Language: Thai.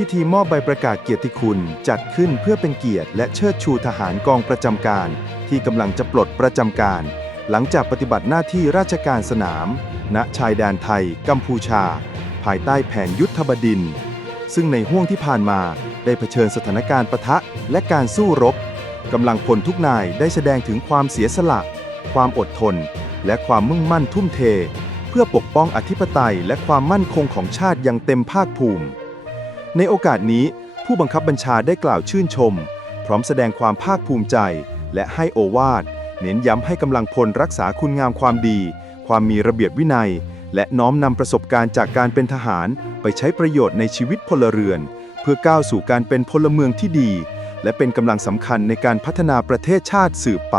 พิธีมอบใบประกาศเกียรติคุณจัดขึ้นเพื่อเป็นเกียรติและเชิดชูทหารกองประจำการ ที่กำลังจะปลดประจำการ หลังจากปฏิบัติหน้าที่ราชการสนาม ณชายแดนไทย กัมพูชา ภายใต้แผนยุทธบดินทร์ซึ่งในห่วงที่ผ่านมาได้เผชิญสถานการณ์ปะทะและการสู้รบกำลังพลทุกนายได้แสดงถึงความเสียสละ ความอดทน และความมุ่งมั่นทุ่มเท เพื่อปกป้องอธิปไตยและความมั่นคงของชาติอย่างเต็มภาคภูมิ ในโอกาสนี้ผู้บังคับบัญชาได้กล่าวชื่นชม พร้อมแสดงความภาคภูมิใจ และให้โอวาท เน้นย้ำให้กำลังพลรักษาคุณงามความดี ความมีระเบียบวินัย และน้อมนำประสบการณ์จากการเป็นทหาร ไปใช้ประโยชน์ในชีวิตพลเรือน เพื่อก้าวสู่การเป็นพลเมืองที่ดี และเป็นกำลังสำคัญในการพัฒนาประเทศชาติสืบไป